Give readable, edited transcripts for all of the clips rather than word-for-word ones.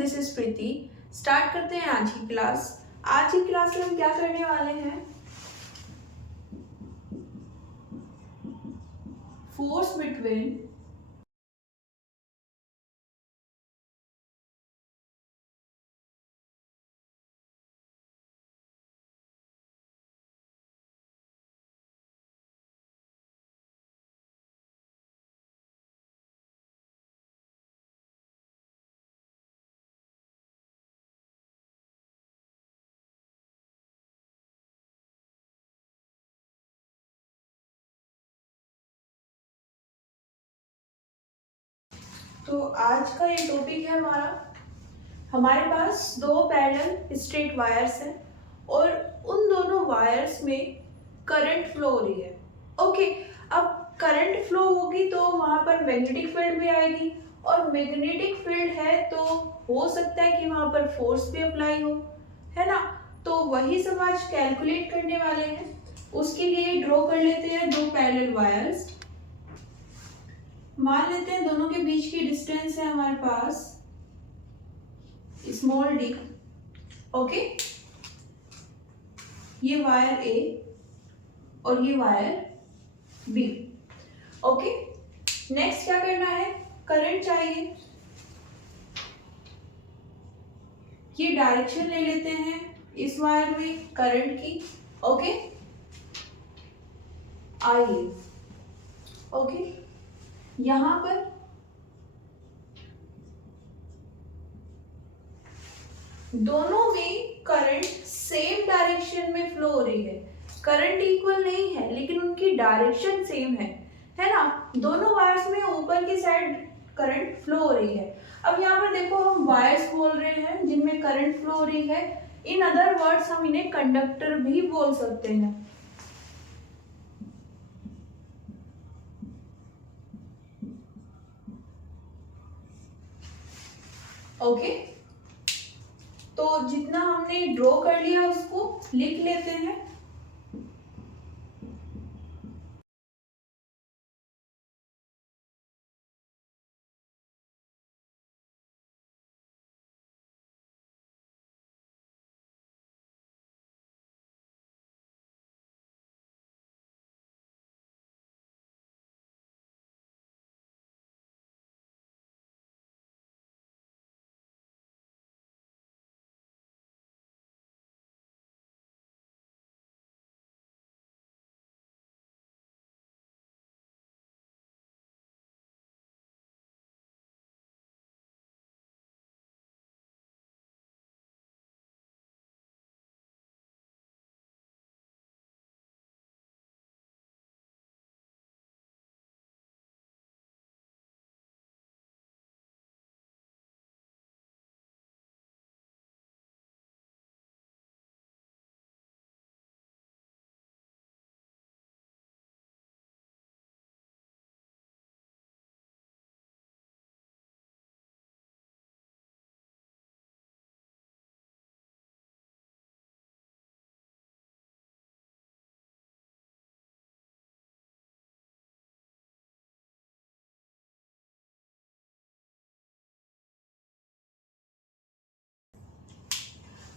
This is Preeti. Start करते हैं आज की क्लास। आज की क्लास में हम क्या करने वाले हैं, फोर्स बिटवीन तो आज का ये टॉपिक है हमारे पास दो पैरेलल स्ट्रेट वायर्स हैं और उन दोनों वायर्स में करंट फ्लो हो रही है। ओके, अब करंट फ्लो होगी तो वहां पर मैग्नेटिक फील्ड भी आएगी और मैग्नेटिक फील्ड है तो हो सकता है कि वहां पर फोर्स भी अप्लाई हो, है ना। तो वही सब आज कैलकुलेट करने वाले हैं। उसके लिए ड्रॉ कर लेते हैं दो पैरेलल वायर्स। मान लेते हैं दोनों के बीच की डिस्टेंस है हमारे पास स्मॉल डी। ओके, ये वायर ए और ये वायर बी। ओके, नेक्स्ट क्या करना है, करंट चाहिए। ये डायरेक्शन ले लेते हैं इस वायर में करंट की। ओके, आइए ओके, यहां पर दोनों में करंट सेम डायरेक्शन में फ्लो हो रही है। करंट इक्वल नहीं है लेकिन उनकी डायरेक्शन सेम है ना। दोनों वायर्स में ऊपर की साइड करंट फ्लो हो रही है। अब यहाँ पर देखो, हम वायर्स बोल रहे हैं जिनमें करंट फ्लो हो रही है। इन अदर वर्ड्स हम इन्हें कंडक्टर भी बोल सकते हैं। ओके, तो जितना हमने ड्रॉ कर लिया उसको लिख लेते हैं।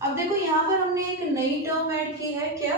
अब देखो, यहाँ पर हमने एक नई टर्म ऐड की है, क्या,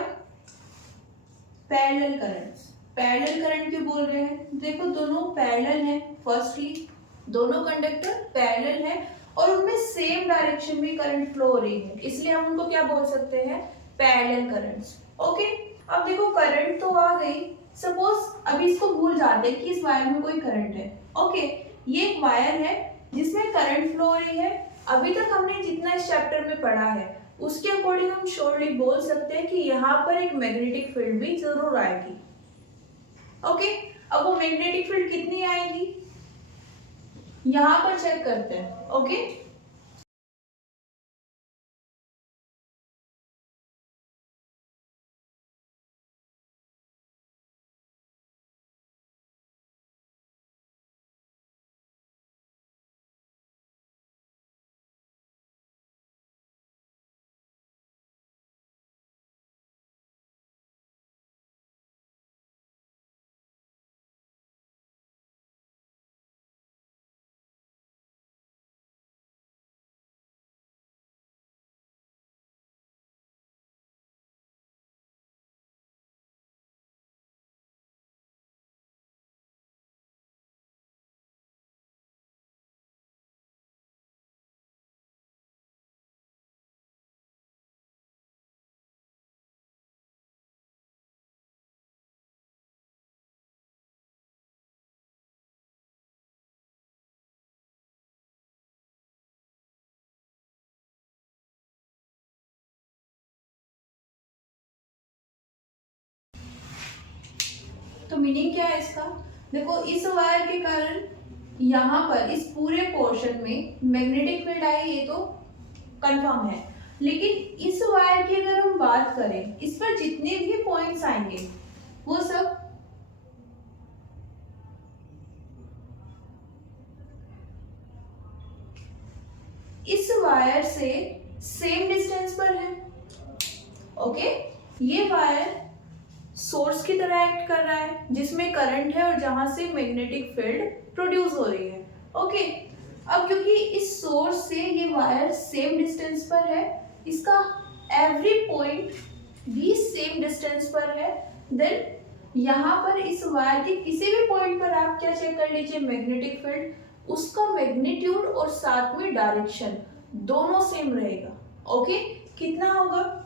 पैरेलल करंट्स। पैरेलल करंट क्यों बोल रहे हैं, देखो दोनों पैरेलल हैं। फर्स्टली दोनों कंडक्टर पैरेलल हैं और उनमें सेम डायरेक्शन में करंट फ्लो हो रही है, इसलिए हम उनको क्या बोल सकते हैं, पैरेलल करंट्स। ओके, अब देखो करंट तो आ गई। सपोज अभी इसको भूल जाते हैं कि इस वायर में कोई करंट है। ओके, ये एक वायर है जिसमें करंट फ्लो हो रही है। अभी तक हमने जितना इस चैप्टर में पढ़ा है उसके अकॉर्डिंग हम श्योरली बोल सकते हैं कि यहाँ पर एक मैग्नेटिक फील्ड भी जरूर आएगी। ओके, अब वो मैग्नेटिक फील्ड कितनी आएगी यहाँ पर चेक करते हैं। ओके, तो मीनिंग क्या है इसका? देखो इस वायर के कारण यहाँ पर इस पूरे पोर्शन में मैग्नेटिक फील्ड आई, ये तो कंफर्म है। लेकिन इस वायर की अगर हम बात करें, इस पर जितने भी पॉइंट्स आएंगे वो सब इस वायर से सेम डिस्टेंस पर है। ओके, ये वायर सोर्स की तरह एक्ट कर रहा है जिसमें करंट है और जहां से मैग्नेटिक फील्ड प्रोड्यूस हो रही है। ओके, अब क्योंकि इस सोर्स से ये वायर सेम डिस्टेंस पर है, इसका एवरी पॉइंट भी सेम डिस्टेंस पर है, देन यहाँ पर इस वायर के किसी भी पॉइंट पर आप क्या चेक कर लीजिए, मैग्नेटिक फील्ड, उसका मैग्नीट्यूड और साथ में डायरेक्शन दोनों सेम रहेगा। ओके, कितना होगा?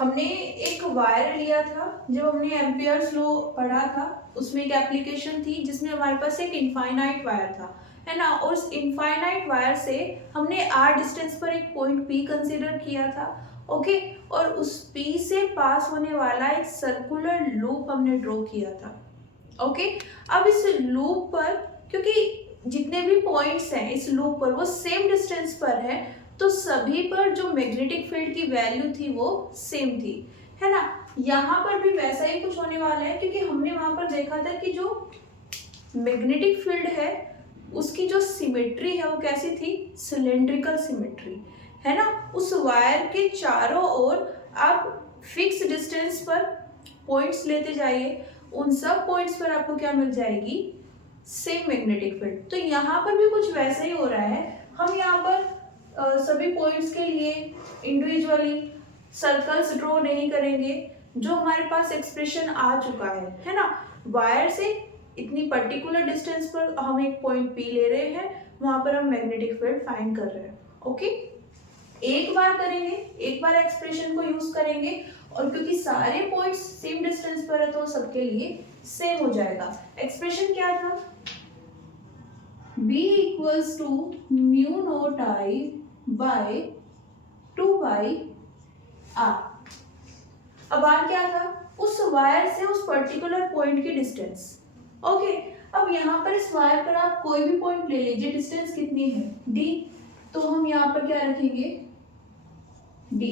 हमने एक वायर लिया था, जब हमने एम्पियर्स लॉ पढ़ा था उसमें एक एप्लीकेशन थी जिसमें हमारे पास एक इनफाइनाइट वायर था, है ना। और उस इनफाइनाइट वायर से हमने r डिस्टेंस पर एक पॉइंट P कंसीडर किया था। ओके, और उस P से पास होने वाला एक सर्कुलर लूप हमने ड्रॉ किया था। ओके, अब इस लूप पर क्योंकि जितने भी पॉइंट्स हैं इस लूप पर वो सेम डिस्टेंस पर है, तो सभी पर जो मैग्नेटिक फील्ड की वैल्यू थी वो सेम थी, है ना। यहाँ पर भी वैसा ही कुछ होने वाला है क्योंकि हमने वहां पर देखा था कि जो मैग्नेटिक फील्ड है उसकी जो सिमेट्री है वो कैसी थी, सिलेंड्रिकल सिमेट्री, है ना। उस वायर के चारों ओर आप फिक्स डिस्टेंस पर पॉइंट्स लेते जाइए, उन सब पॉइंट्स पर आपको क्या मिल जाएगी, सेम मैग्नेटिक फील्ड। तो यहाँ पर भी कुछ वैसा ही हो रहा है। हम यहाँ पर सभी पॉइंट्स के लिए इंडिविजुअली सर्कल्स ड्रॉ नहीं करेंगे, जो हमारे पास एक्सप्रेशन आ चुका है ना। वायर से इतनी पर्टिकुलर डिस्टेंस पर हम एक पॉइंट P ले रहे हैं, वहां पर हम मैग्नेटिक फील्ड फाइंड कर रहे हैं। ओके, एक बार करेंगे, एक बार एक्सप्रेशन को यूज करेंगे, और क्योंकि सारे पॉइंट्स सेम डिस्टेंस पर है तो सबके लिए सेम हो जाएगा। एक्सप्रेशन क्या था, B equals to mu not I by 2πr। अब R क्या था, उस वायर से उस पर्टिकुलर पॉइंट की डिस्टेंस। ओके, अब यहाँ पर इस वायर पर आप कोई भी पॉइंट ले लीजिए, डिस्टेंस कितनी है, D, तो हम यहाँ पर क्या रखेंगे, D।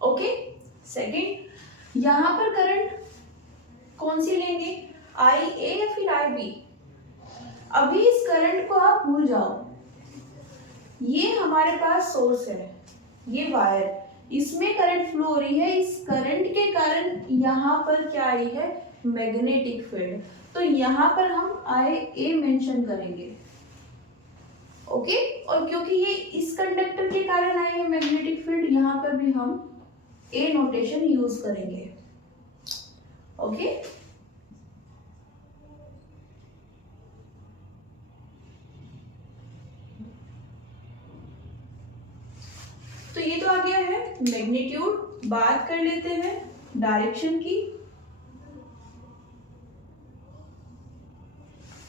ओके, सेकेंड, यहाँ पर करंट कौन सी लेंगे, IA या फिर IB। अभी इस करंट को आप भूल जाओ, ये हमारे पास सोर्स है, ये वायर, इसमें करंट फ्लो हो रही है, इस करंट के कारण यहाँ पर क्या आई है, मैग्नेटिक फील्ड। तो यहाँ पर हम IA मेंशन करेंगे। ओके, और क्योंकि ये इस कंडक्टर के कारण आई है मैग्नेटिक फील्ड, यहाँ पर भी हम A नोटेशन यूज करेंगे। ओके, तो ये तो आ गया है मैग्नीट्यूड। बात कर लेते हैं डायरेक्शन की।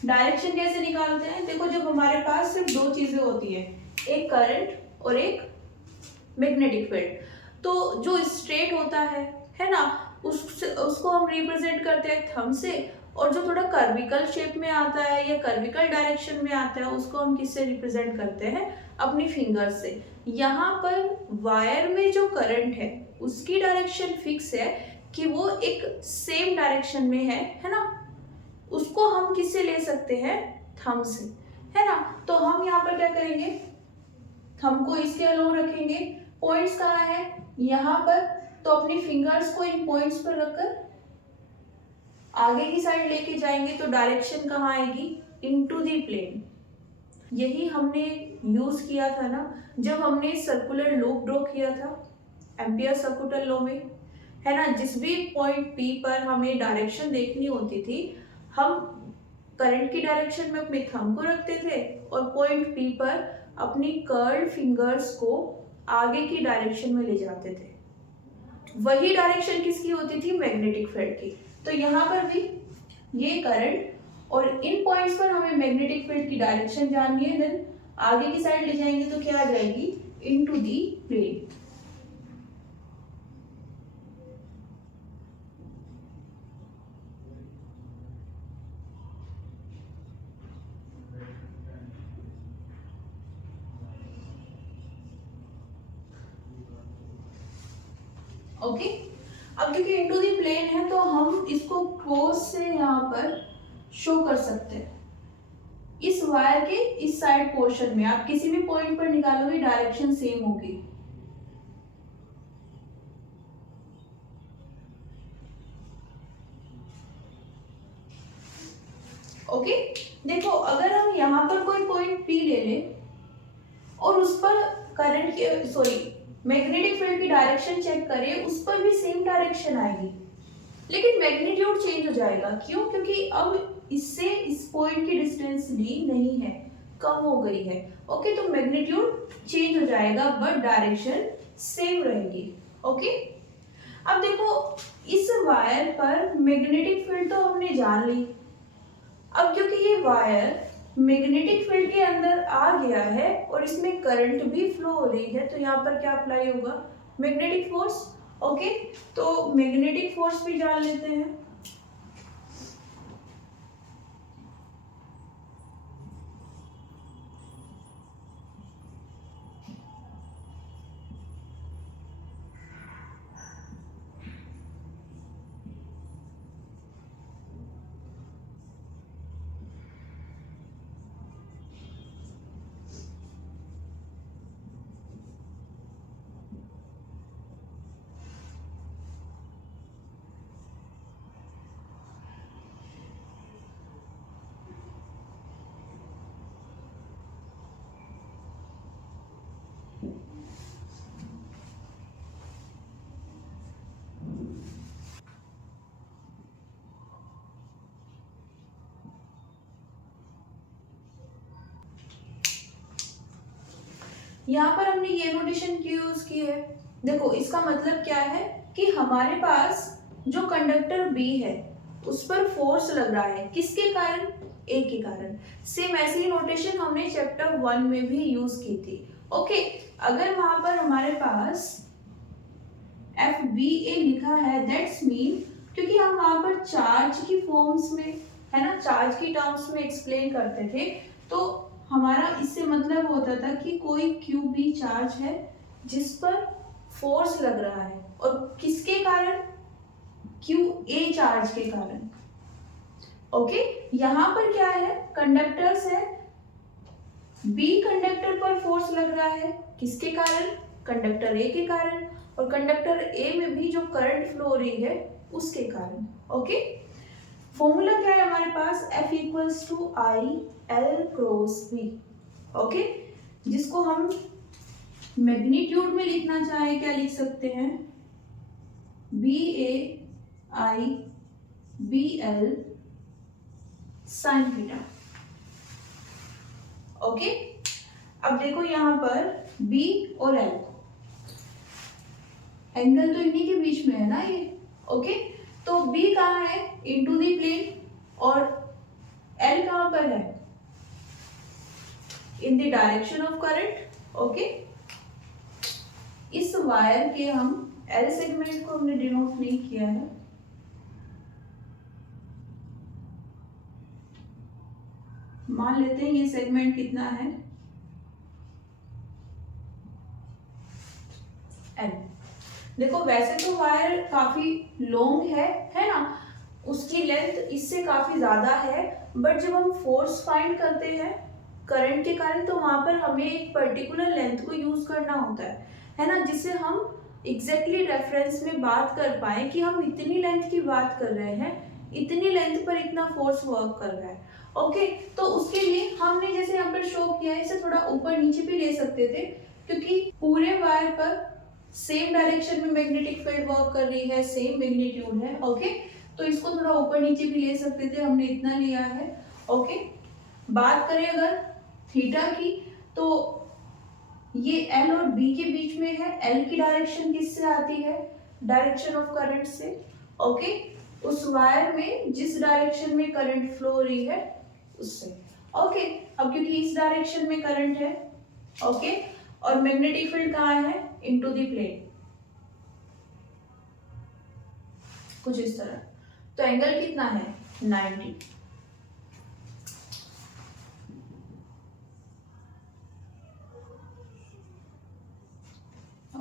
डायरेक्शन कैसे निकालते हैं, देखो जब हमारे पास सिर्फ दो चीजें होती है, एक करंट और एक मैग्नेटिक फील्ड, तो जो स्ट्रेट होता है ना, उसको हम रिप्रेजेंट करते हैं थंब से, और जो थोड़ा कर्विकल शेप में आता है या कर्विकल डायरेक्शन में आता है उसको हम किससे रिप्रेजेंट करते हैं, अपनी फिंगर से। यहाँ पर वायर में जो करंट है उसकी डायरेक्शन फिक्स है कि वो एक सेम डायरेक्शन में है ना, उसको हम किससे ले सकते हैं, थंब से, है ना। तो हम यहाँ पर क्या करेंगे, थंब को इसके अलोंग रखेंगे, पॉइंट्स कहाँ है, यहाँ पर तो अपनी फिंगर्स को इन पॉइंट्स पर रखकर आगे की साइड लेके जाएंगे तो डायरेक्शन कहाँ आएगी, इनटू दी प्लेन। यही हमने यूज किया था ना जब हमने सर्कुलर लूप ड्रॉ किया था एम्पियर सर्कुलर लॉ में, है ना। जिस भी पॉइंट पी पर हमें डायरेक्शन देखनी होती थी हम करंट की डायरेक्शन में अपने थंब को रखते थे और पॉइंट पी पर अपनी कर्ल्ड फिंगर्स को आगे की डायरेक्शन में ले जाते थे। वही डायरेक्शन किसकी होती थी, मैग्नेटिक फील्ड की। तो यहाँ पर भी ये करंट और इन पॉइंट्स पर हमें मैग्नेटिक फील्ड की डायरेक्शन जाननी है, देन आगे की साइड ले जाएंगे तो क्या आ जाएगी, इनटू दी प्लेन। ओके अब क्योंकि इनटू दी प्लेन है तो हम इसको क्लोज से यहाँ पर शो कर सकते हैं। इस वायर के इस साइड पोर्शन में आप किसी भी पॉइंट पर निकालोगे डायरेक्शन सेम होगी। ओके देखो अगर हम यहाँ पर कोई पॉइंट पी ले लें और उस पर करंट की मैग्नेटिक फील्ड की डायरेक्शन चेक करें, उस पर भी सेम डायरेक्शन आएगी लेकिन मैग्नीट्यूड चेंज हो जाएगा। क्यों? क्योंकि अब इससे इस पॉइंट की डिस्टेंस ली नहीं है, कम हो गई है। ओके तो मैग्नीट्यूड चेंज हो जाएगा बट डायरेक्शन सेम रहेगी। ओके अब देखो इस वायर पर मैग्नेटिक फील्ड तो हमने जान ली। अब क्योंकि ये वायर मैग्नेटिक फील्ड के अंदर आ गया है और इसमें करंट भी फ्लो हो रही है तो यहाँ पर क्या अप्लाई होगा, मैग्नेटिक फोर्स। ओके तो मैग्नेटिक फोर्स भी जान लेते हैं। यहाँ पर हमने ये नोटेशन क्यों यूज की है, देखो इसका मतलब क्या है कि हमारे पास जो कंडक्टर बी है उस पर फोर्स लग रहा है, किसके कारण, ए के कारण। सेम ऐसी नोटेशन हमने चैप्टर 1 में भी यूज की थी। ओके अगर वहां पर हमारे पास एफ बी ए लिखा है दैट्स मीन क्योंकि हम वहां पर चार्ज की फॉर्म्स में, है ना, चार्ज की टर्म्स में एक्सप्लेन करते थे तो हमारा इससे मतलब होता था कि कोई क्यू बी चार्ज है जिस पर फोर्स लग रहा है और किसके कारण, क्यू ए चार्ज के कारण। ओके यहाँ पर क्या है, कंडक्टर्स है, बी कंडक्टर पर फोर्स लग रहा है किसके कारण, कंडक्टर ए के कारण, और कंडक्टर ए में भी जो करंट फ्लो हो रही है उसके कारण। ओके फॉर्मूला क्या है हमारे पास, F equals to I L cross B. Okay जिसको हम मैग्नीट्यूड में लिखना चाहें क्या लिख सकते हैं, B A I B L sine theta. Okay अब देखो यहाँ पर B और L एंगल तो इन्हीं के बीच में है ना ये। ओके तो B कहाँ है, इनटू दी प्लेन, और L कहाँ पर है, in the direction of current. Okay इस वायर के हम L सेगमेंट को हमने डिनोट नहीं किया है, मान लेते हैं ये सेगमेंट कितना है, L। देखो वैसे तो वायर काफी लॉन्ग है ना, उसकी लेंथ इससे काफी ज्यादा है, बट जब हम फोर्स फाइंड करते हैं करंट के कारण तो वहां पर हमें एक पर्टिकुलर लेंथ को यूज करना होता है ना, जिससे हम एग्जैक्टली रेफरेंस में बात कर पाए कि हम इतनी लेंथ की बात कर रहे हैं, इतनी लेंथ पर इतना फोर्स वर्क कर रहा है। ओके, तो उसके लिए हमने जैसे यहाँ पर शो किया है, इसे थोड़ा ऊपर नीचे भी ले सकते थे, क्योंकि पूरे वायर पर सेम डायरेक्शन में मैग्नेटिक फील्ड वर्क कर रही है, सेम मैग्नीट्यूड है। ओके, तो इसको थोड़ा ऊपर नीचे भी ले सकते थे, हमने इतना लिया है। ओके, बात करें अगर थीटा की, तो ये एल और बी के बीच में है। एल की डायरेक्शन किससे आती है? डायरेक्शन ऑफ करंट से। ओके, उस वायर में जिस डायरेक्शन में करंट फ्लो हो रही है उससे। ओके, अब क्योंकि इस डायरेक्शन में करंट है, ओके, और मैग्नेटिक फील्ड कहाँ है? इनटू द प्लेन, कुछ इस तरह। तो एंगल कितना है? 90।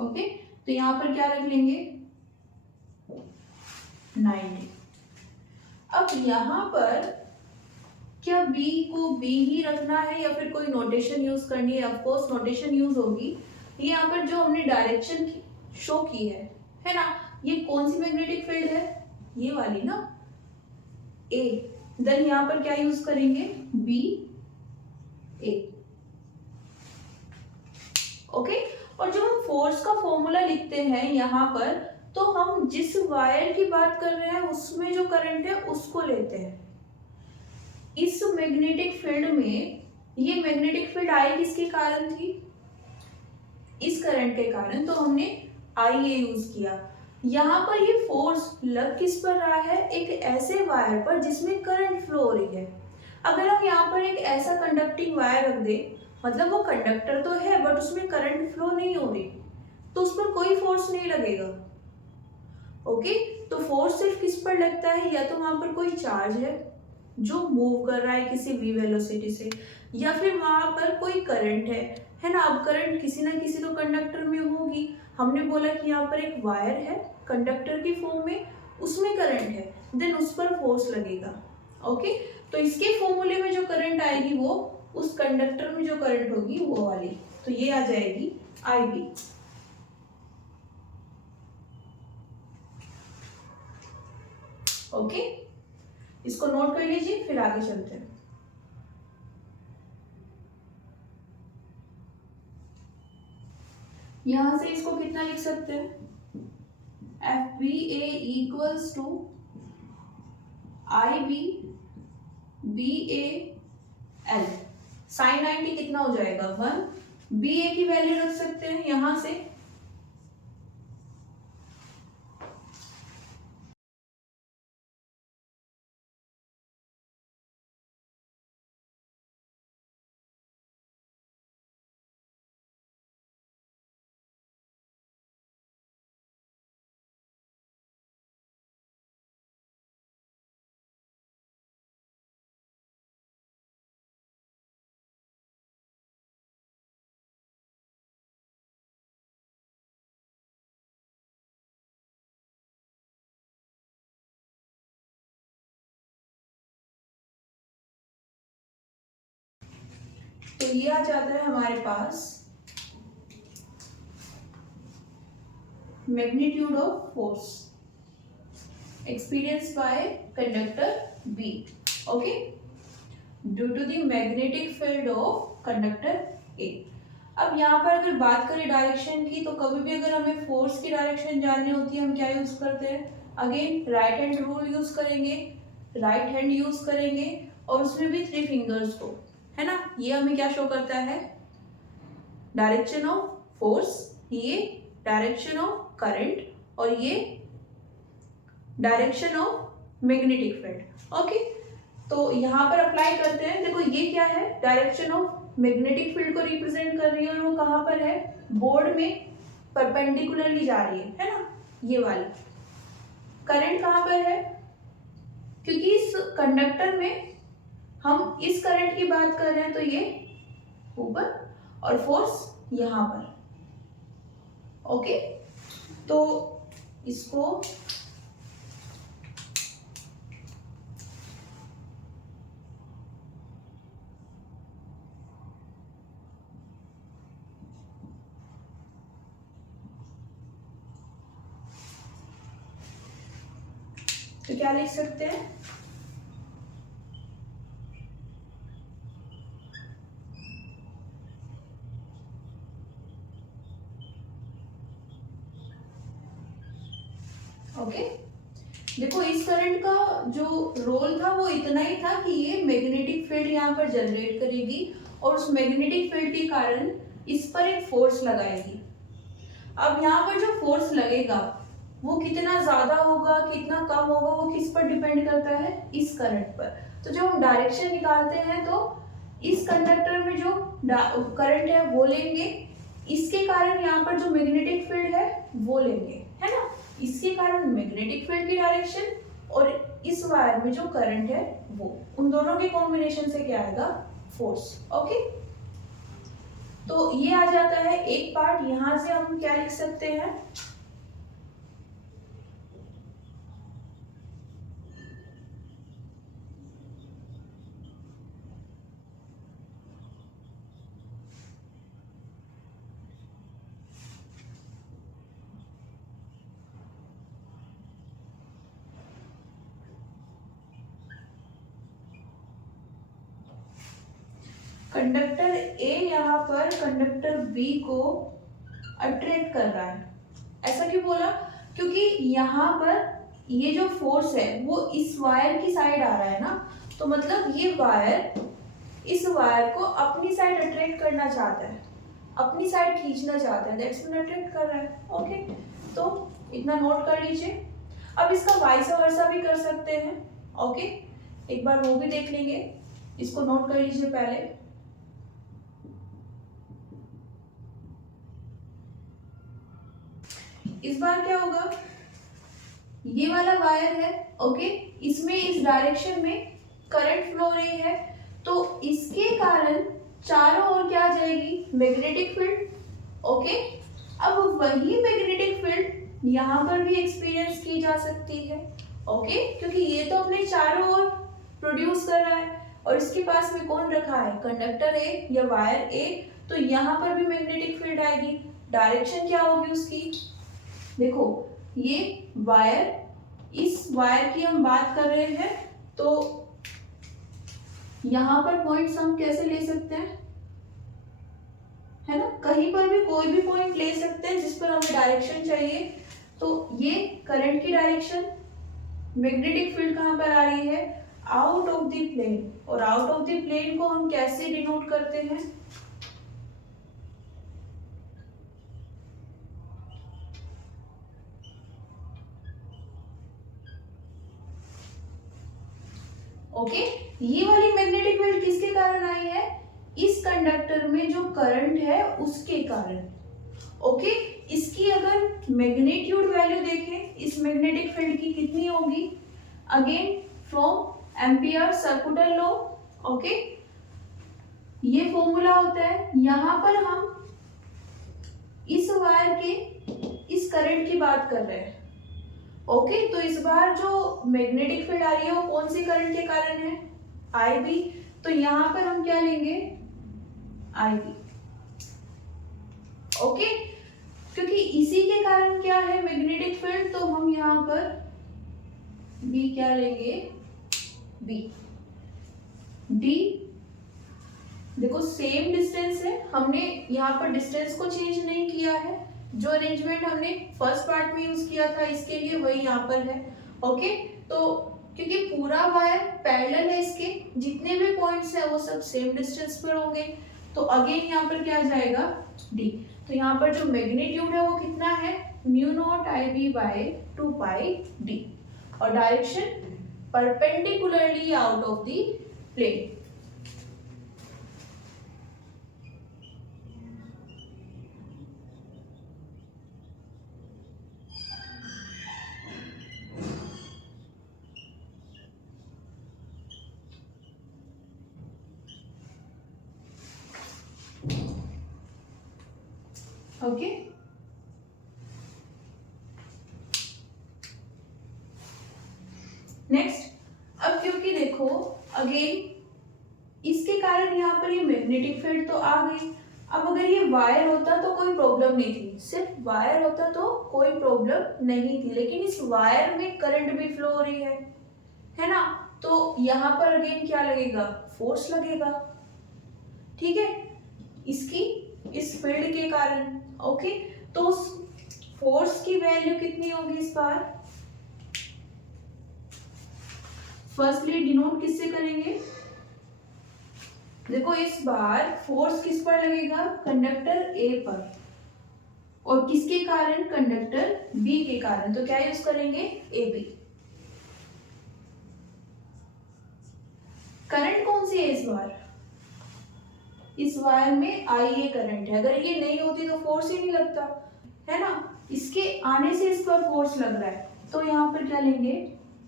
ओके, तो यहां पर क्या रख लेंगे? 90। अब यहां पर क्या b को b ही रखना है या फिर कोई नोटेशन यूज करनी है? ऑफ कोर्स नोटेशन यूज होगी। यहाँ पर जो हमने डायरेक्शन शो की है ना, ये कौन सी मैग्नेटिक फील्ड है? ये वाली ना, a। देन यहाँ पर क्या यूज करेंगे? b a। ओके, और जब हम फोर्स का फॉर्मूला लिखते हैं यहाँ पर, तो हम जिस वायर की बात कर रहे हैं उसमें जो करंट है उसको लेते हैं। इस मैग्नेटिक फील्ड में ये मैग्नेटिक फील्ड आई किसके कारण थी? इस करंट के कारण, तो हमने आई ए यूज किया। यहाँ पर ये फोर्स लग किस पर रहा है? एक ऐसे वायर पर जिसमें करंट फ्लो हो रही है। अगर हम यहाँ पर एक ऐसा कंडक्टिंग वायर रख दें, मतलब वो कंडक्टर तो है बट उसमें करंट फ्लो नहीं हो रही, तो उस पर कोई फोर्स नहीं लगेगा। ओके, तो फोर्स सिर्फ किस पर लगता है? या तो वहां पर कोई चार्ज है जो मूव कर रहा है किसी v वेलोसिटी से, या फिर वहां पर कोई करंट है ना। अब करंट किसी ना किसी तो कंडक्टर में होगी। हमने बोला कि यहाँ पर एक वायर है कंडक्टर की फॉर्म में, उसमें करंट है, देन उस पर फोर्स लगेगा। ओके, तो इसके फॉर्मूले में जो करंट आएगी वो उस कंडक्टर में जो करंट होगी वो वाली, तो ये आ जाएगी आई बी। ओके, इसको नोट कर लीजिए, फिर आगे चलते हैं। यहां से इसको कितना लिख सकते हैं? F B A equals to I B B A L. Sine 90 कितना हो जाएगा? 1। बी ए की वैल्यू रख सकते हैं यहां से, तो ये आ जाता है हमारे पास magnitude of force experienced by conductor B, okay, due to the magnetic field of conductor A। अब यहाँ पर अगर बात करें डायरेक्शन की, तो कभी भी अगर हमें फोर्स की डायरेक्शन जाननी होती है, हम क्या यूज करते हैं? Again right hand rule use करेंगे, राइट हैंड यूज करेंगे, और उसमें भी 3 फिंगर्स को, है ना। ये हमें क्या शो करता है? डायरेक्शन ऑफ फोर्स, ये डायरेक्शन ऑफ करंट, और ये direction of magnetic field. Okay, तो यहाँ पर अप्लाई करते हैं। देखो ये क्या है? डायरेक्शन ऑफ मैग्नेटिक फील्ड को रिप्रेजेंट कर रही है, और वो कहाँ पर है? बोर्ड में परपेंडिकुलरली जा रही है ना, ये वाली। करंट कहाँ पर है? क्योंकि इस कंडक्टर में हम इस करंट की बात कर रहे हैं, तो ये ऊपर, और फोर्स यहाँ पर। ओके, तो इसको क्या लिख सकते हैं, ओके। देखो इस करंट का जो रोल था वो इतना ही था कि ये मैग्नेटिक फील्ड यहाँ पर जनरेट करेगी और उस मैग्नेटिक फील्ड के कारण इस पर एक फोर्स लगाएगी। अब यहाँ पर जो फोर्स लगेगा वो कितना ज्यादा होगा कितना कम होगा वो किस पर डिपेंड करता है, इस करंट पर। तो जब हम डायरेक्शन निकालते हैं तो इस कंडक्टर में जो करंट है वो लेंगे, इसके कारण यहाँ पर जो मैग्नेटिक फील्ड है वो लेंगे, है ना। इसके कारण मैग्नेटिक फील्ड की डायरेक्शन और इस वायर में जो करंट है वो, उन दोनों के कॉम्बिनेशन से क्या आएगा, फोर्स। ओके, तो ये आ जाता है एक पार्ट। यहां से हम क्या लिख सकते हैं, कंडक्टर ए यहाँ पर कंडक्टर बी को अट्रैक्ट कर रहा है। ऐसा क्यों बोला, क्योंकि यहाँ पर ये जो फोर्स है वो इस वायर की साइड आ रहा है ना, तो मतलब ये वायर इस वायर को अपनी साइड अट्रैक्ट करना चाहता है, अपनी साइड खींचना चाहता है, दैट्स मीन अट्रैक्ट कर रहा है। ओके, तो इतना नोट कर लीजिए। अब इसका वाइस वर्सा भी कर सकते हैं। ओके, एक बार वो भी देख लेंगे, इसको नोट कर लीजिए पहले। इस बार क्या होगा, ये वाला वायर है, ओके, इसमें इस डायरेक्शन में करंट फ्लो रही है, तो इसके कारण चारों ओर क्या आ जाएगी, मैग्नेटिक फील्ड। ओके, अब वही मैग्नेटिक फील्ड यहाँ पर भी एक्सपीरियंस की जा सकती है। ओके, क्योंकि ये तो अपने चारों ओर प्रोड्यूस कर रहा है और इसके पास में कौन रखा है, कंडक्टर ए या वायर ए, तो यहाँ पर भी मैग्नेटिक फील्ड आएगी। डायरेक्शन क्या होगी उसकी, देखो ये वायर, इस वायर की हम बात कर रहे हैं, तो यहां पर पॉइंट्स हम कैसे ले सकते हैं, है ना, कहीं पर भी कोई भी पॉइंट ले सकते हैं जिस पर हमें डायरेक्शन चाहिए। तो ये करंट की डायरेक्शन, मैग्नेटिक फील्ड कहां पर आ रही है, आउट ऑफ द प्लेन, और आउट ऑफ द प्लेन को हम कैसे डिनोट करते हैं, ओके। ये वाली मैग्नेटिक फील्ड किसके कारण आई है, इस कंडक्टर में जो करंट है उसके कारण। ओके, इसकी अगर मैग्नीट्यूड वैल्यू देखें इस मैग्नेटिक फील्ड की कितनी होगी, again from ampere circular law. Okay, ये फॉर्मूला होता है, यहां पर हम इस वायर के इस करंट की बात कर रहे हैं। ओके, तो इस बार जो मैग्नेटिक फील्ड आ रही है वो कौन सी करंट के कारण है, आई बी, तो यहां पर हम क्या लेंगे, आई बी। ओके, क्योंकि इसी के कारण क्या है मैग्नेटिक फील्ड, तो हम यहां पर बी क्या लेंगे, बी। डी, देखो सेम डिस्टेंस है, हमने यहाँ पर डिस्टेंस को चेंज नहीं किया है, जो अरेंजमेंट हमने फर्स्ट पार्ट में यूज किया था इसके लिए वही यहाँ पर है। ओके, तो क्योंकि पूरा वायर पैरेलल है, इसके जितने भी पॉइंट्स है वो सब सेम डिस्टेंस पर होंगे, तो अगेन यहाँ पर क्या आ जाएगा, डी। तो यहाँ पर जो मैग्नीट्यूड है वो कितना है, mu not I B by 2 pi D, और direction perpendicularly out of the plane. Okay, next, अब क्योंकि देखो अगेन इसके कारण यहाँ पर ये मैग्नेटिक फील्ड तो आ गई। अब अगर ये वायर होता तो कोई प्रॉब्लम नहीं थी, सिर्फ वायर होता तो कोई प्रॉब्लम नहीं थी, लेकिन इस वायर में करंट भी फ्लो हो रही है। है ना। तो यहाँ पर अगेन क्या लगेगा, फोर्स लगेगा, ठीक है, इसकी इस फील्ड के कारण। ओके, तो उस फोर्स की वैल्यू कितनी होगी इस बार, फर्स्टली डिनोट किससे करेंगे, देखो इस बार फोर्स किस पर लगेगा, कंडक्टर ए पर, और किसके कारण, कंडक्टर बी के कारण। तो क्या यूज करेंगे, ए बी। करंट कौन सी है इस बार, इस वायर में आई ए करंट है। अगर ये नहीं होती तो फोर्स ही नहीं लगता, है ना। इसके आने से इस पर फोर्स लग रहा है, तो यहाँ पर क्या लेंगे,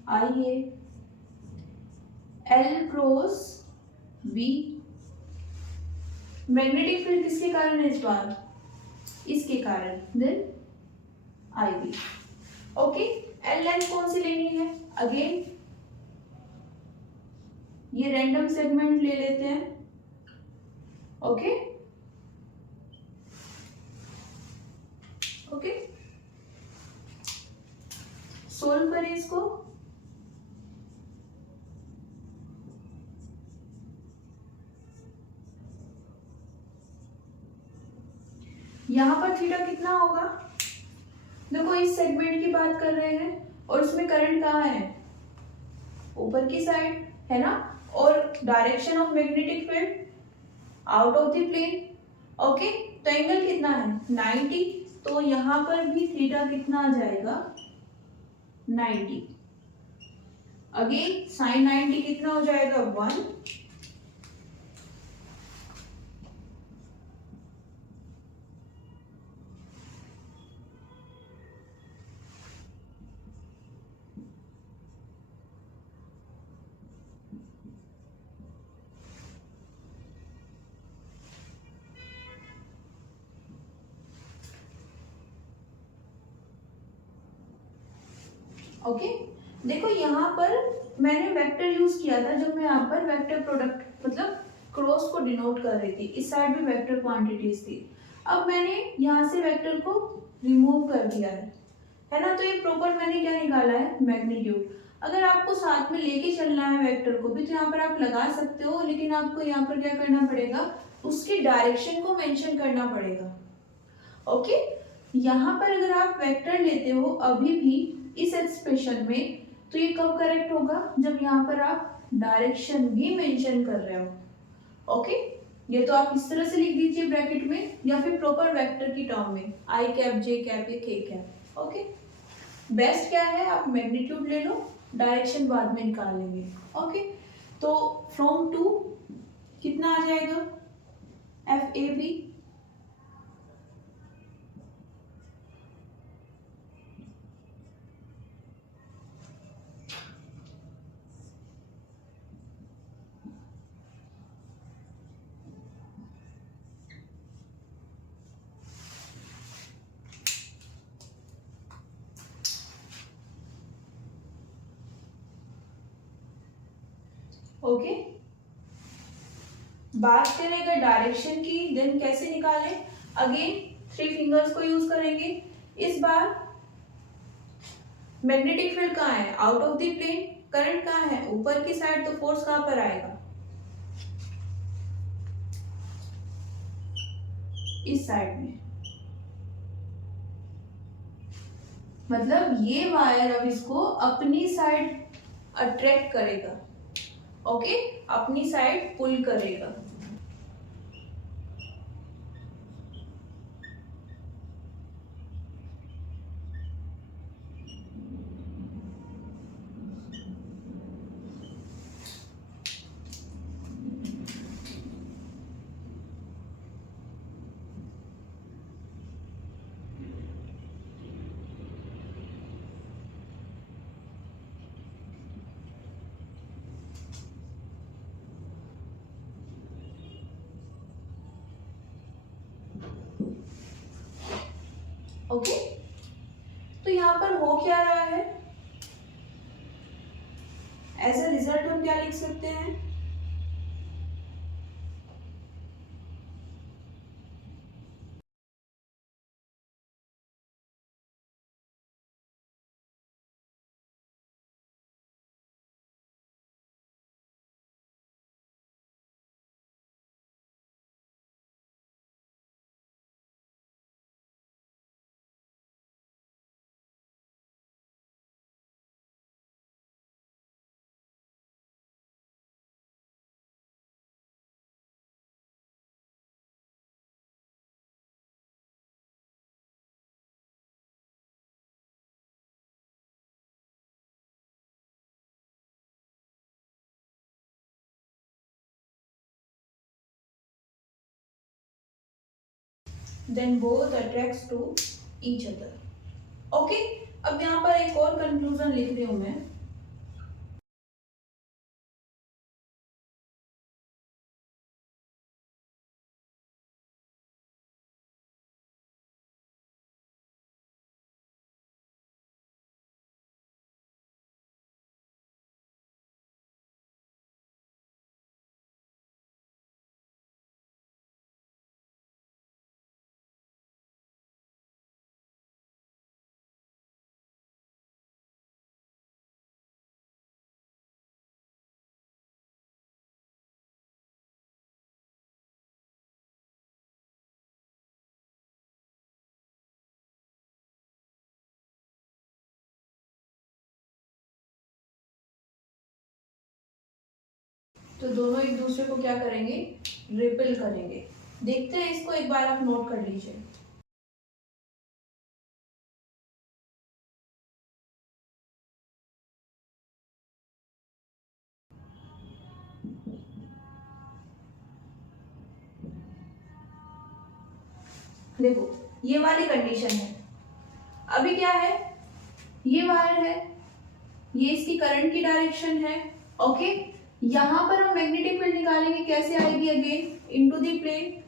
I A L cross B. Magnetic field किसके कारण है इस बार, इसके कारण, then I B. Okay, L length कौन सी लेनी है, अगेन ये रैंडम सेगमेंट ले लेते हैं। ओके ओके, सोल्व करें इसको। यहां पर थीटा कितना होगा, देखो इस सेगमेंट की बात कर रहे हैं और इसमें करंट कहाँ है, ऊपर की साइड, है ना। और direction of magnetic field out of the plane. Okay, तो एंगल कितना है 90, तो यहां पर भी थीटा कितना आ जाएगा 90। अगेन साइन 90 कितना हो जाएगा 1। ओके, देखो यहाँ पर मैंने वेक्टर यूज किया था जब मैं यहाँ पर वेक्टर प्रोडक्ट मतलब क्रॉस को डिनोट कर रही थी, इस साइड भी वेक्टर क्वांटिटीज थी। अब मैंने यहाँ से वेक्टर को रिमूव कर दिया है ना। तो ये प्रॉपर मैंने क्या निकाला है, मैग्नीट्यूड। अगर आपको साथ में लेके चलना है वेक्टर को भी तो यहाँ पर आप लगा सकते हो, लेकिन आपको यहाँ पर क्या करना पड़ेगा, उसकी डायरेक्शन को मेंशन करना पड़ेगा। ओके, यहाँ पर अगर आप वेक्टर लेते हो अभी भी इस एक्सप्रेशन में, तो ये कब करेक्ट होगा, जब यहाँ पर आप डायरेक्शन भी मेंशन कर रहे हो। ओके, ये तो आप इस तरह से लिख दीजिए ब्रैकेट में, या फिर प्रॉपर वेक्टर की टर्म में आई कैप जे कैप या के कैप। ओके, बेस्ट क्या है, आप मैग्नीट्यूड ले लो, डायरेक्शन बाद में निकाल लेंगे। ओके, तो फ्रॉम टू कितना आ जाएगा, एफ ए बी। ओके, बात करें अगर डायरेक्शन की, देन कैसे निकालें, अगेन 3 फिंगर्स को यूज करेंगे। इस बार मैग्नेटिक फील्ड कहाँ है, out of the plane, current कहाँ है, ऊपर की साइड, तो फोर्स कहाँ पर आएगा, इस साइड में। मतलब ये वायर अब इसको अपनी साइड अट्रैक्ट करेगा। ओके, अपनी साइड पुल करेगा। ओके, तो यहाँ पर हो क्या रहा है, एज अ रिजल्ट हम क्या लिख सकते हैं, then both attracts to each other. Okay, अब यहाँ पर एक और कंक्लूजन लिख रही हूं मैं। तो दोनों एक दूसरे को क्या करेंगे, रिपेल करेंगे। देखते हैं इसको, एक बार आप नोट कर लीजिए। देखो ये वाली कंडीशन है। अभी क्या है, ये वायर है, ये इसकी करंट की डायरेक्शन है। ओके, यहां पर हम मैग्नेटिक फील्ड निकालेंगे, कैसे आएगी, again into the plane.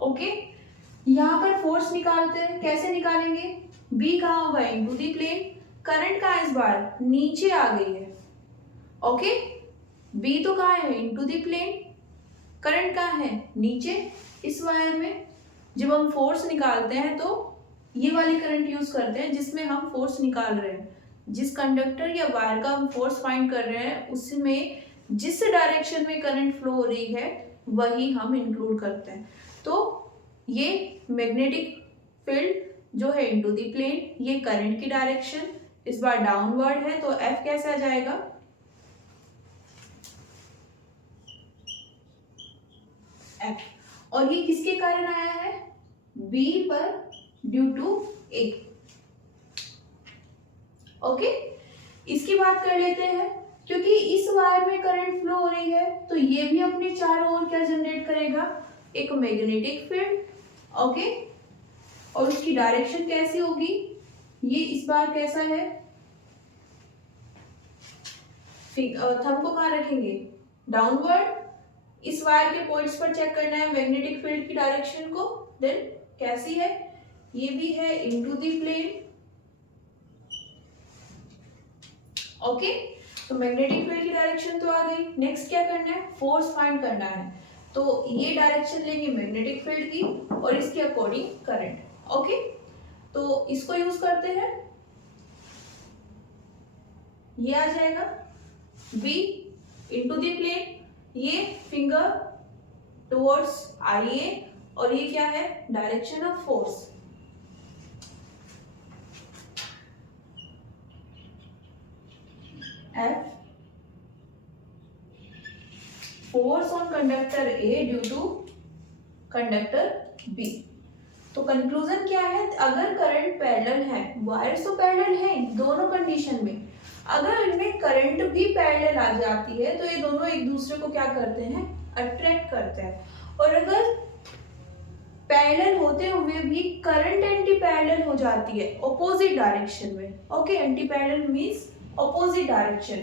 Okay, यहां पर फोर्स निकालते हैं, कैसे निकालेंगे, बी कहाँ होगा, इनटू द प्लेन। करंट कहाँ है, इस बार नीचे आ गई है। ओके, बी तो कहाँ है, इनटू द प्लेन। करंट कहाँ है, नीचे इस वायर में। जब हम फोर्स निकालते हैं तो ये वाली करंट यूज करते हैं जिसमें हम फोर्स निकाल रहे हैं। जिस कंडक्टर या वायर का हम फोर्स फाइंड कर रहे हैं उसमें जिस डायरेक्शन में करंट फ्लो हो रही है वही हम इंक्लूड करते हैं। तो ये मैग्नेटिक फील्ड जो है इनटू द प्लेन, ये करंट की डायरेक्शन इस बार डाउनवर्ड है, तो एफ कैसे आ जाएगा, एफ। और ये किसके कारण आया है, बी पर ड्यू टू ए। ओके, इसकी बात कर लेते हैं। क्योंकि इस वायर में करंट फ्लो हो रही है तो ये भी अपने चारों ओर क्या जनरेट करेगा, एक मैग्नेटिक फील्ड। ओके, और उसकी डायरेक्शन कैसी होगी, ये इस बार कैसा है, थंब को कहाँ रखेंगे, डाउनवर्ड। इस वायर के पॉइंट्स पर चेक करना है मैग्नेटिक फील्ड की डायरेक्शन को, देन कैसी है, ये भी है इनटू द प्लेन। ओके, तो मैग्नेटिक फील्ड की डायरेक्शन तो आ गई। नेक्स्ट क्या करना है, फोर्स फाइंड करना है। तो ये डायरेक्शन लेंगे मैग्नेटिक फील्ड की और इसके अकॉर्डिंग करंट। ओके, तो इसको यूज करते हैं, ये आ जाएगा V इंटू द प्लेन, ये फिंगर टुवर्ड्स IA और ये क्या है, direction of force. F force on conductor A due to conductor B। तो कंक्लूजन क्या है, अगर करंट पैरेलल है, वायर्स तो पैरेलल है दोनों कंडीशन में, अगर इनमें करंट भी पैरेलल आ जाती है तो ये दोनों एक दूसरे को क्या करते हैं, अट्रैक्ट करते हैं। और अगर पैरेलल होते हुए भी करंट एंटी पैरेलल हो जाती है ऑपोजिट डायरेक्शन में। Okay, anti parallel means opposite direction,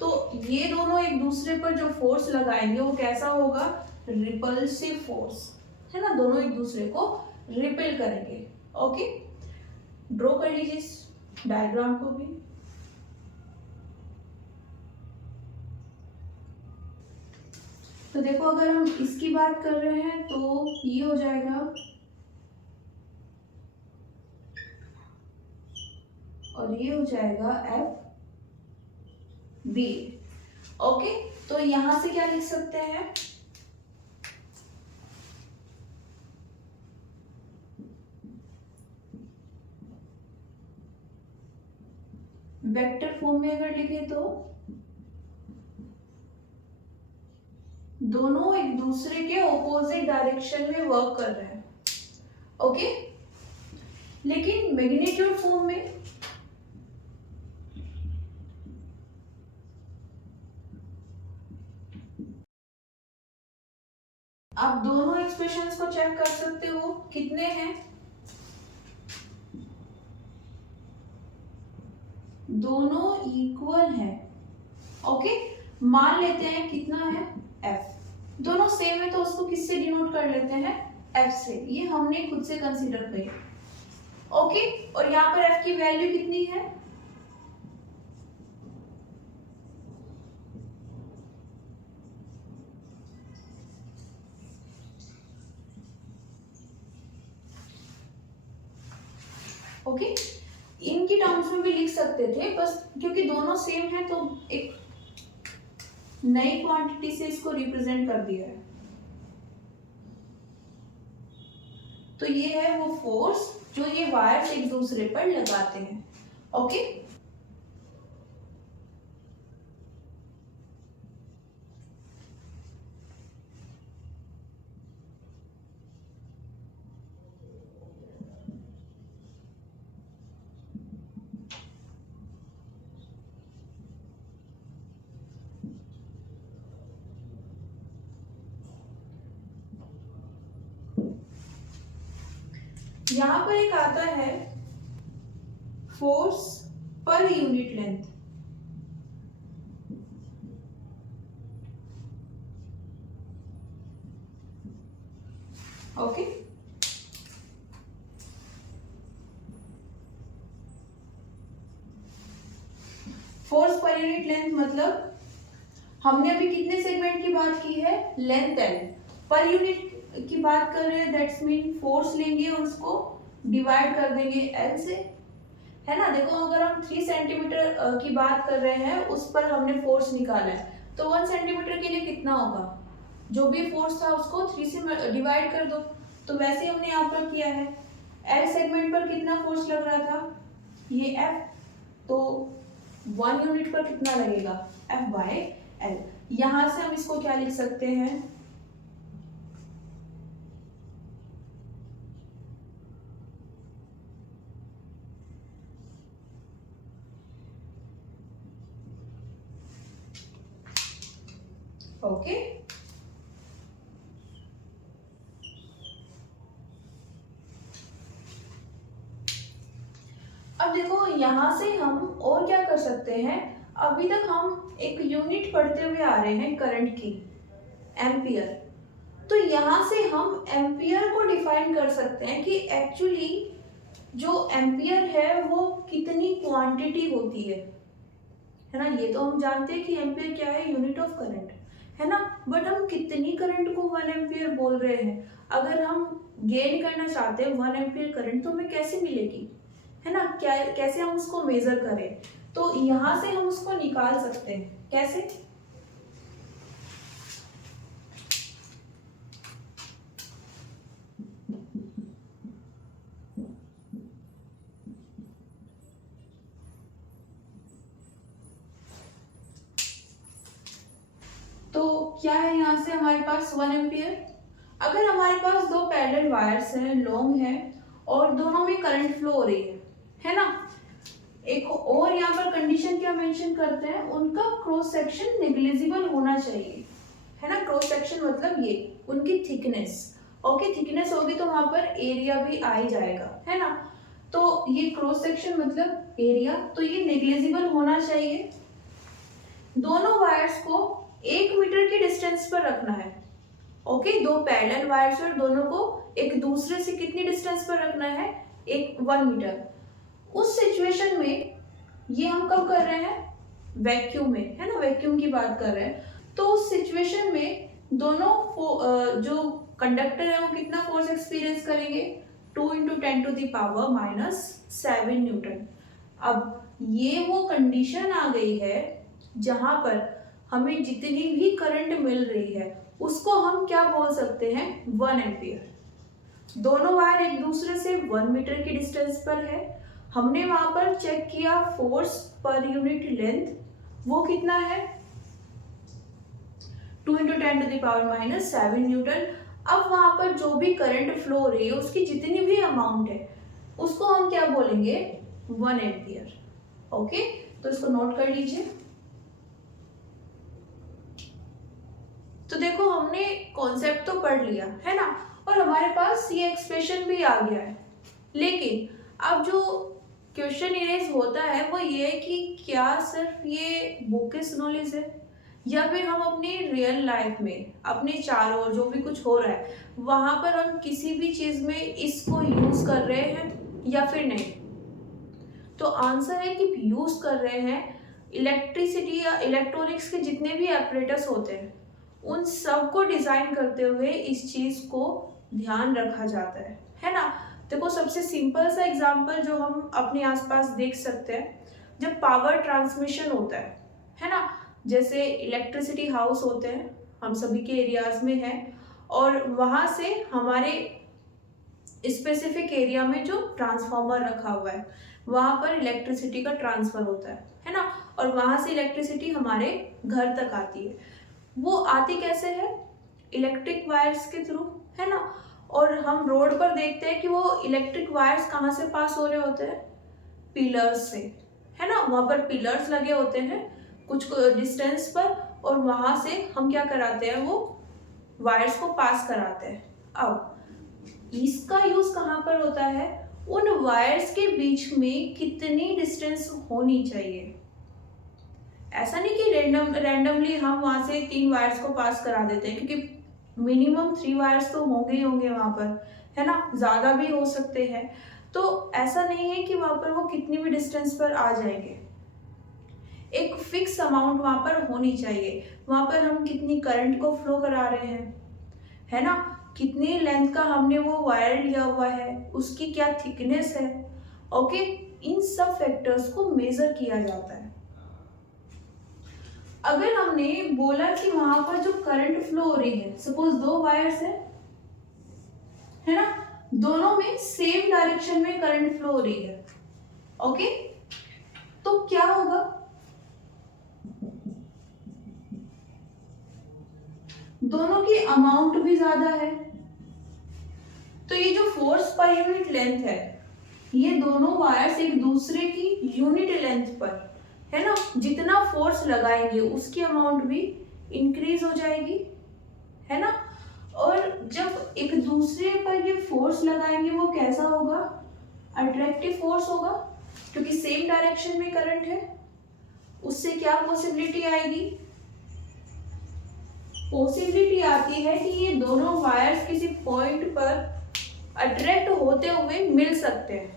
तो ये दोनों एक दूसरे पर जो फोर्स लगाएंगे वो कैसा होगा, रिपल्सिव फोर्स, है ना, दोनों एक दूसरे को रिपेल करेंगे। ओके, ड्रॉ कर लीजिए इस डायग्राम को भी। तो देखो अगर हम इसकी बात कर रहे हैं तो ये हो जाएगा और ये हो जाएगा FB। ओके, तो यहां से क्या लिख सकते हैं, वेक्टर फॉर्म में अगर लिखे तो दोनों एक दूसरे के ऑपोजिट डायरेक्शन में वर्क कर रहे हैं। ओके, लेकिन मैग्नीट्यूड फॉर्म में आप दोनों एक्सप्रेशंस को चेक कर सकते हो, कितने हैं, दोनों इक्वल है। ओके, मान लेते हैं कितना है, f, दोनों सेम है तो उसको किससे डिनोट कर लेते हैं, f से, ये हमने खुद से कंसीडर करी। ओके, और यहाँ पर f की वैल्यू कितनी है, ओके, इनकी टर्म्स में भी लिख सकते थे, बस क्योंकि दोनों सेम है तो एक नई क्वांटिटी से इसको रिप्रेजेंट कर दिया है। तो ये है वो फोर्स जो ये वायर्स एक दूसरे पर लगाते हैं। ओके, यहां पर एक आता है force per unit length. Okay, force per unit length मतलब हमने अभी कितने सेगमेंट की बात की है, लेंथ एल, पर यूनिट की बात कर रहे हैं, दैट्स मीन फोर्स लेंगे और उसको डिवाइड कर देंगे एल से, है ना। देखो अगर हम 3 सेंटीमीटर की बात कर रहे हैं, उस पर हमने फोर्स निकाला है, तो 1 सेंटीमीटर के लिए कितना होगा, जो भी फोर्स था उसको 3 से डिवाइड कर दो। तो वैसे हमने यहाँ पर किया है, एल सेगमेंट पर कितना फोर्स लग रहा था, ये एफ, तो 1 यूनिट पर कितना लगेगा, एफ बाय एल। यहां से हम इसको क्या लिख सकते हैं, ओके, अब देखो यहां से हम और क्या कर सकते हैं, अभी तक हम एक यूनिट पढ़ते हुए आ रहे हैं करंट की, एम्पियर। तो यहां से हम एम्पियर को डिफाइन कर सकते हैं कि एक्चुअली जो एम्पियर है वो कितनी क्वांटिटी होती है ना। ये तो हम जानते हैं कि एम्पियर क्या है, यूनिट ऑफ करंट, है ना। बट हम कितनी करंट को 1 एम्पियर बोल रहे हैं, अगर हम गेन करना चाहते हैं 1 एम्पियर करंट तो हमें कैसे मिलेगी, है ना, क्या कैसे हम उसको मेजर करें, तो यहां से हम उसको निकाल सकते हैं, कैसे, तो क्या है यहाँ से हमारे पास 1 एम्पियर। अगर हमारे पास दो पैरेलल वायर्स हैं, लॉन्ग है, और दोनों में करंट फ्लो हो रही है ना। एक और यहाँ पर कंडीशन क्या मेंशन करते हैं, उनका क्रॉस सेक्शन नेग्लिजिबल होना चाहिए, है ना। क्रॉस सेक्शन मतलब ये उनकी थिकनेस, ओके, थिकनेस होगी तो वहां पर एरिया भी आ ही जाएगा, है ना। तो ये क्रॉस सेक्शन मतलब एरिया, तो ये नेग्लिजिबल होना चाहिए। दोनों वायर्स को 1 मीटर की डिस्टेंस पर रखना है, ओके, दो पैरेलल वायर्स और दोनों को एक दूसरे से कितनी डिस्टेंस पर रखना है, 1 मीटर। उस सिचुएशन में ये हम कब कर रहे हैं, वैक्यूम में, है ना, वैक्यूम की बात कर रहे हैं। तो उस सिचुएशन में दोनों जो कंडक्टर है वो कितना फोर्स एक्सपीरियंस करेंगे, 2 × 10⁻⁷ न्यूटन। अब ये वो कंडीशन आ गई है जहां पर हमें जितनी भी करंट मिल रही है उसको हम क्या बोल सकते हैं, 1 एम्पियर। दोनों वायर एक दूसरे से 1 मीटर की डिस्टेंस पर है। हमने वहां पर चेक किया फोर्स पर यूनिट लेंथ, वो कितना है, 2 × 10⁻⁷ न्यूटन। अब वहां पर जो भी करंट फ्लो हो रही है उसकी जितनी भी अमाउंट है उसको हम क्या बोलेंगे, 1 एम्पियर। ओके, तो इसको नोट कर लीजिए। तो देखो हमने कॉन्सेप्ट तो पढ़ लिया है ना, और हमारे पास ये एक्सप्रेशन भी आ गया है, लेकिन अब जो क्वेश्चन इरेज होता है वो ये है कि क्या सिर्फ ये बुकिश नॉलेज है, या फिर हम अपनी रियल लाइफ में अपने चारों ओर जो भी कुछ हो रहा है वहां पर हम किसी भी चीज में इसको यूज कर रहे हैं या फिर नहीं। तो आंसर है कि यूज कर रहे हैं। इलेक्ट्रिसिटी या इलेक्ट्रॉनिक्स के जितने भी ऑपरेटर्स होते हैं उन सब को डिजाइन करते हुए इस चीज को ध्यान रखा जाता है ना। देखो सबसे सिंपल सा एग्जांपल जो हम अपने आसपास देख सकते हैं, जब पावर ट्रांसमिशन होता है ना, जैसे इलेक्ट्रिसिटी हाउस होते हैं हम सभी के एरियाज में है, और वहां से हमारे स्पेसिफिक एरिया में जो ट्रांसफार्मर रखा हुआ है वहां पर इलेक्ट्रिसिटी का ट्रांसफर होता है ना, और वहां से इलेक्ट्रिसिटी हमारे घर तक आती है। वो आती कैसे है? इलेक्ट्रिक वायर्स के थ्रू, है ना। और हम रोड पर देखते हैं कि वो इलेक्ट्रिक वायर्स कहाँ से पास हो रहे होते हैं? पिलर्स से, है ना। वहां पर पिलर्स लगे होते हैं कुछ डिस्टेंस पर, और वहां से हम क्या कराते हैं, वो वायर्स को पास कराते हैं। अब इसका यूज कहाँ पर होता है? उन वायर्स के बीच में कितनी डिस्टेंस होनी चाहिए। ऐसा नहीं कि रैंडमली हम वहां से 3 वायर्स को पास करा देते हैं, क्योंकि मिनिमम 3 वायर्स तो होंगे ही होंगे वहां पर, है ना, ज्यादा भी हो सकते हैं। तो ऐसा नहीं है कि वहां पर वो कितनी भी डिस्टेंस पर आ जाएंगे। एक फिक्स अमाउंट वहां पर होनी चाहिए। वहां पर हम कितनी करंट को फ्लो करा रहे हैं, है ना, कितनी लेंथ का हमने वो वायर लिया हुआ है, उसकी क्या थिकनेस है। ओके, इन सब फैक्टर्स को मेजर किया जाता है। अगर हमने बोला कि वहां पर जो करंट फ्लो हो रही है, सपोज 2 वायर्स है ना, दोनों में सेम डायरेक्शन में करंट फ्लो हो रही है, ओके, तो क्या होगा? दोनों की अमाउंट भी ज्यादा है, तो ये जो फोर्स पर यूनिट लेंथ है, ये दोनों वायर्स एक दूसरे की यूनिट लेंथ पर, है ना, जितना फोर्स लगाएंगे उसकी अमाउंट भी इंक्रीज हो जाएगी, है ना। और जब एक दूसरे पर ये फोर्स लगाएंगे वो कैसा होगा? अट्रैक्टिव फोर्स होगा, क्योंकि सेम डायरेक्शन में करंट है। उससे क्या पॉसिबिलिटी आएगी? पॉसिबिलिटी आती है कि ये दोनों वायर्स किसी पॉइंट पर अट्रैक्ट होते हुए मिल सकते हैं।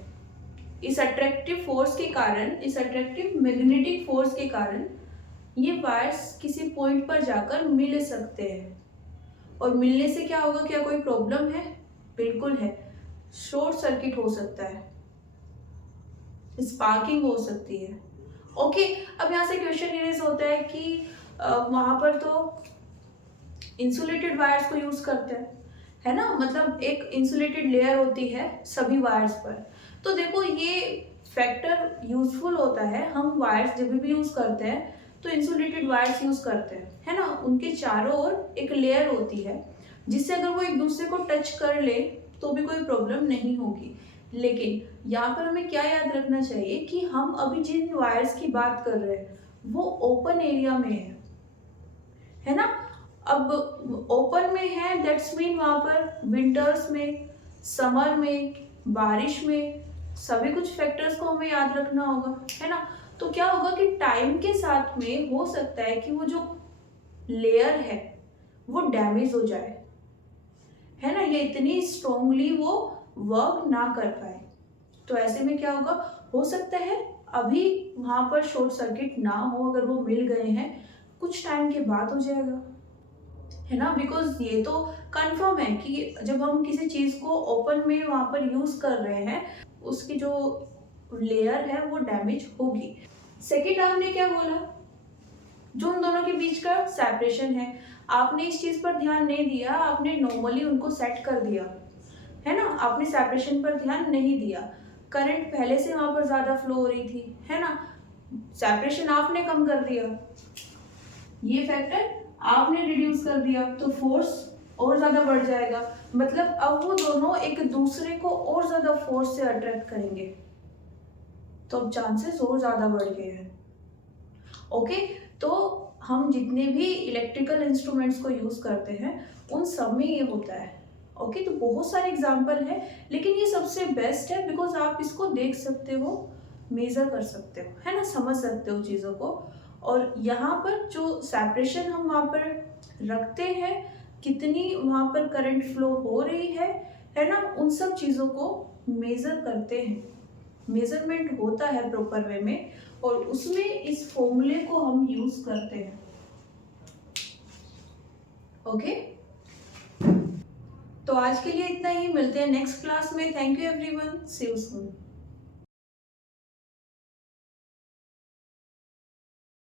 इस अट्रैक्टिव फोर्स के कारण, इस अट्रैक्टिव मैग्नेटिक फोर्स के कारण ये वायर्स किसी पॉइंट पर जाकर मिल सकते हैं। और मिलने से क्या होगा? क्या कोई प्रॉब्लम है? बिल्कुल है। शॉर्ट सर्किट हो सकता है, स्पार्किंग हो सकती है। ओके, अब यहाँ से क्वेश्चन इरेज होता है कि वहां पर तो इंसुलेटेड वायर्स को यूज करते हैं, है ना, मतलब एक इंसुलेटेड लेयर होती है सभी वायर्स पर। तो देखो ये फैक्टर यूजफुल होता है। हम वायर्स जब भी यूज करते हैं तो इंसुलेटेड वायर्स यूज करते हैं, है ना। उनके चारों ओर एक लेयर होती है जिससे अगर वो एक दूसरे को टच कर ले तो भी कोई प्रॉब्लम नहीं होगी। लेकिन यहाँ पर हमें क्या याद रखना चाहिए कि हम अभी जिन वायर्स की बात कर रहे हैं वो ओपन एरिया में है ना। अब ओपन में है, दैट्स मीन वहां पर विंटर्स में, समर में, बारिश में, सभी कुछ फैक्टर्स को हमें याद रखना होगा, है ना। तो क्या होगा कि टाइम के साथ में हो सकता है कि वो जो लेयर है वो डैमेज हो जाए, है ना, ये इतनी स्ट्रोंगली वो वर्क ना कर पाए। तो ऐसे में क्या होगा? हो सकता है अभी वहां पर शॉर्ट सर्किट ना हो, अगर वो मिल गए हैं कुछ टाइम के बाद हो जाएगा, है ना। बिकॉज ये तो कंफर्म है कि जब हम किसी चीज को ओपन में वहां पर यूज कर रहे हैं उसकी जो लेयर है वो डैमेज होगी। सेकेंड आपने क्या बोला? जो उन दोनों के बीच का सेपरेशन है, आपने इस चीज पर ध्यान नहीं दिया, आपने नॉर्मली उनको सेट कर दिया, है ना, आपने सेपरेशन पर ध्यान नहीं दिया। करंट पहले से वहां पर ज्यादा फ्लो हो रही थी, है ना, सेपरेशन आपने कम कर दिया, ये फैक्टर आपने रिड्यूस कर दिया, तो फोर्स और ज्यादा बढ़ जाएगा। मतलब अब वो दोनों एक दूसरे को और ज्यादा फोर्स से अट्रैक्ट करेंगे, तो अब चांसेस और ज्यादा बढ़ गए हैं। ओके, तो हम जितने भी इलेक्ट्रिकल इंस्ट्रूमेंट्स को यूज़ करते हैं उन सब में ये होता है। ओके, तो बहुत सारे एग्जाम्पल है, लेकिन ये सबसे बेस्ट है बिकॉज आप इसको देख सकते हो, मेज़र कर सकते हो, है ना, समझ सकते हो चीज़ों को। और यहाँ पर जो सेपरेशन हम वहाँ पर रखते हैं, कितनी वहाँ पर करंट फ्लो हो रही है ना, उन सब चीज़ों को मेज़र करते हैं, मेजरमेंट होता है प्रॉपर वे में, और उसमें इस फॉर्मूले को हम यूज करते हैं। ओके, तो आज के लिए इतना ही, मिलते हैं नेक्स्ट क्लास में। Thank you everyone, see you soon.